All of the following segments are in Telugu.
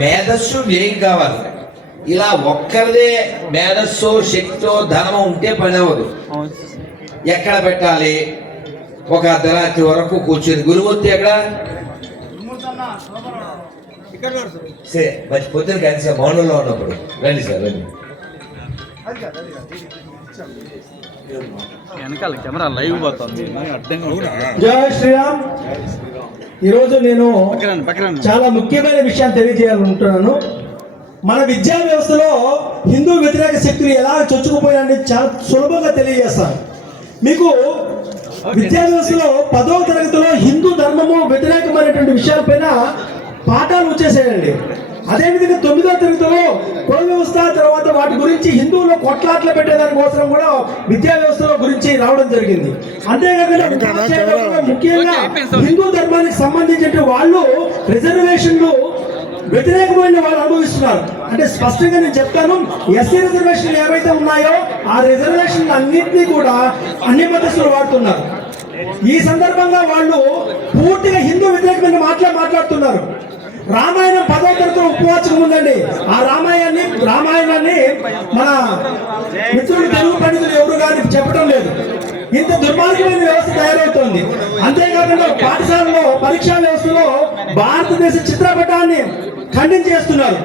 మేధస్సు వ్యయం కావాలి. ఇలా ఒక్కరిదే మేధస్సు శక్తో ధనమో ఉంటే పని అవ్వదు. ఎక్కడ పెట్టాలి? ఒక అర్ధరాత్రి వరకు కూర్చొని గురుమూర్తి ఎక్కడ? సరే మంచి పొద్దున కలిసి మౌనంలో ఉన్నప్పుడు. రండి సార్ రండి. వెనకాల కెమెరా లైవ్ పోతుంది. అడ్డంగా ఉంటుంది. జై శ్రీరామ్. ఈరోజు నేను చాలా ముఖ్యమైన విషయాన్ని తెలియజేయాలనుకుంటున్నాను. మన విద్యా వ్యవస్థలో హిందూ వ్యతిరేక శక్తులు ఎలా చొచ్చుకుపోయాయని చాలా సులభంగా తెలియజేస్తాను. మీకు విద్యా వ్యవస్థలో పదవ తరగతిలో హిందూ ధర్మము వ్యతిరేకమైనటువంటి విషయాలపైన పాఠాలు వచ్చేసేయండి. అదేవిధంగా తొమ్మిదవ తరగతిలో కుల వ్యవస్థ తర్వాత వాటి గురించి హిందువులు కొట్లాట్లు పెట్టేదాని కోసం కూడా విద్యా వ్యవస్థలో గురించి రావడం జరిగింది. అంతేకాకుండా ముఖ్యంగా హిందూ ధర్మానికి సంబంధించిన వాళ్ళు రిజర్వేషన్లు వ్యతిరేకమైన వాళ్ళు అనుభవిస్తున్నారు. అంటే స్పష్టంగా నేను చెప్తాను ఎస్సీ రిజర్వేషన్లు ఏవైతే ఉన్నాయో ఆ రిజర్వేషన్లు అన్నింటినీ కూడా అన్ని మతస్థులు వాడుతున్నారు. ఈ సందర్భంగా వాళ్ళు పూర్తిగా హిందూ వ్యతిరేకమైన మాటలే మాట్లాడుతున్నారు. రామాయణం పదవ తరగతి ఉపవాచకం ఉందండి. ఆ రామాయణాన్ని రామాయణాన్ని మన మిత్రులు తెలుగు పండితులు ఎవరు కానీ చెప్పడం లేదు. ఇంత దుర్మార్గమైన వ్యవస్థ తయారవుతోంది. అంతేకాకుండా పాఠశాలలో పరీక్షా వ్యవస్థలో భారతదేశ చిత్రపటాన్ని ఖండించేస్తున్నారు.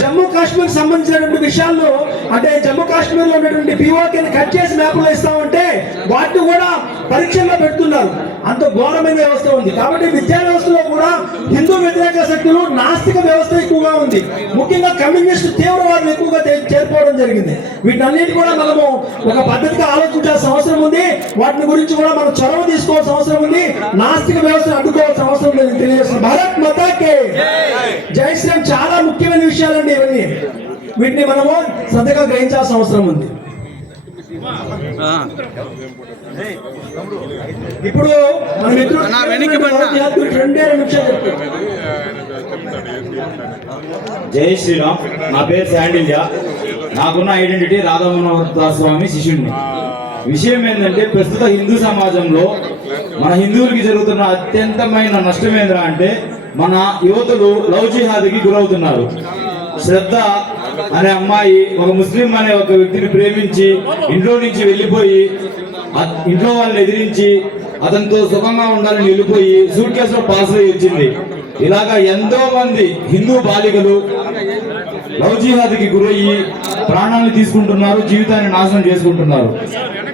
జమ్మూ కాశ్మీర్ సంబంధించినటువంటి విషయాల్లో అంటే జమ్మూ కాశ్మీర్లో ఉన్నటువంటి పిఓకేని కట్ చేసి మ్యాప్లో ఇస్తామంటే వాటిని కూడా పరీక్షల్లో పెడుతున్నారు. అంత ఘోరమైన వ్యవస్థ ఉంది. కాబట్టి విద్యా వ్యవస్థలో కూడా హిందూ వ్యతిరేక శక్తులు నాస్తిక వ్యవస్థ ఎక్కువగా ఉంది. ముఖ్యంగా కమ్యూనిస్ట్ తీవ్రవాదులు ఎక్కువగా చేరిపోవడం జరిగింది. వీటన్నిటి కూడా మనము ఒక పద్ధతిగా ఆలోచించాల్సిన అవసరం ఉంది. వాటిని గురించి కూడా మనం చొరవ తీసుకోవాల్సిన అవసరం ఉంది. నాస్తిక వ్యవస్థను అడ్డుకోవాల్సిన అవసరం ఉంది తెలియజేస్తుంది భారత్ మతాకే. జై శ్రీరామ్. చాలా ముఖ్యమైన విషయాలండి ఇవన్నీ. వీటిని మనము శ్రద్ధగా గ్రహించాల్సిన అవసరం ఉంది. ఇప్పుడు మన మిత్రుడు పడినా. రెండే రెండు నిమిషాలు జై శ్రీరామ్. నా పేరు శాండిల్య నాకున్న ఐడెంటిటీ రాధామోహన స్వామి శిష్యుడిని. విషయం ఏంటంటే ప్రస్తుత హిందూ సమాజంలో మన హిందువులకి జరుగుతున్న అత్యంతమైన నష్టం ఏంద్రా అంటే మన యువతులు లవ్ జిహాద్కి గురవుతున్నారు. శ్రద్ధ అనే అమ్మాయి ఒక ముస్లిం అనే ఒక వ్యక్తిని ప్రేమించి ఇంట్లో నుంచి వెళ్ళిపోయి ఇంట్లో వాళ్ళని ఎదిరించి అతనితో సుఖంగా ఉండాలని వెళ్ళిపోయి సూట్ కేసులో పాస్ అయ్యి వచ్చింది. ఇలాగా ఎంతో మంది హిందూ బాలికలు లవ్ జిహాద్కి గురయ్యి ప్రాణాలను తీసుకుంటున్నారు జీవితాన్ని నాశనం చేసుకుంటున్నారు.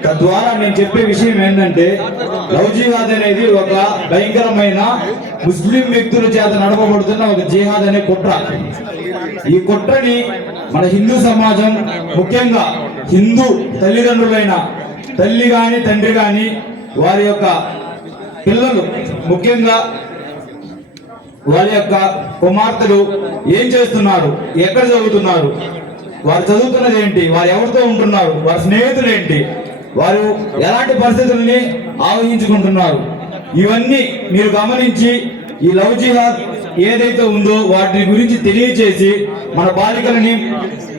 తద్వారా నేను చెప్పే విషయం ఏంటంటే లవ్ అనేది ఒక భయంకరమైన ముస్లిం వ్యక్తుల చేత నడపబడుతున్న ఒక జిహాద్ అనే కుట్ర. ఈ కుట్రని మన హిందూ సమాజం ముఖ్యంగా హిందూ తల్లిదండ్రులైన తల్లి గాని తండ్రి గాని వారి యొక్క పిల్లలు ముఖ్యంగా వారి యొక్క కుమార్తెలు ఏం చేస్తున్నారు? ఎక్కడ చదువుతున్నారు? వారు చదువుతున్నది ఏంటి? వారు ఎవరితో ఉంటున్నారు? వారి స్నేహితులు ఏంటి? వారు ఎలాంటి పరిస్థితుల్ని ఆలోచించుకుంటున్నారు? ఇవన్నీ మీరు గమనించి ఈ లవ్ జిహాద్ ఏదైతే ఉందో వాటి గురించి తెలియచేసి మన బాలికలని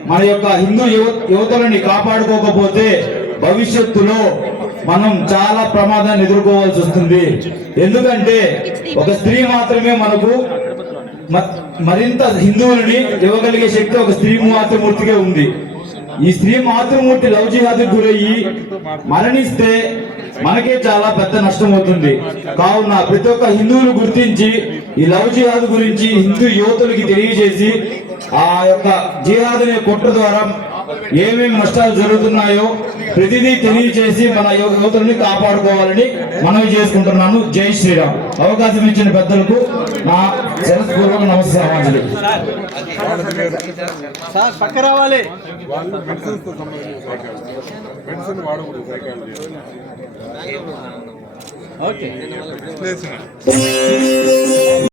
మన యొక్క హిందూ యువ యువతలని కాపాడుకోకపోతే భవిష్యత్తులో మనం చాలా ప్రమాదాన్ని ఎదుర్కోవాల్సి వస్తుంది. ఎందుకంటే ఒక స్త్రీ మాత్రమే మనకు మ- మరింత హిందువులని ఇవ్వగలిగే శక్తి ఒక స్త్రీ మాతృమూర్తిగా ఉంది. ఈ స్త్రీ మాతృమూర్తి లవ్ జిహాద్కి గురయ్యి మరణిస్తే మనకే చాలా పెద్ద నష్టం అవుతుంది. కావున ప్రతి ఒక్క హిందువులు గుర్తించి ఈ లవ్ జిహాద్ గురించి హిందూ యువతులకి తెలియజేసి ఆ యొక్క జిహాద్ అనే కుట్ర ద్వారా ఏమేమి నష్టాలు జరుగుతున్నాయో ప్రతిదీ తెలియజేసి మన యువ- యువతుల్ని కాపాడుకోవాలని మనవి చేసుకుంటున్నాను. జై శ్రీరామ్. అవకాశం ఇచ్చిన పెద్దలకు నా శరస్పూర్వక నమస్కారాలు. పక్క రావాలి. ఓకే.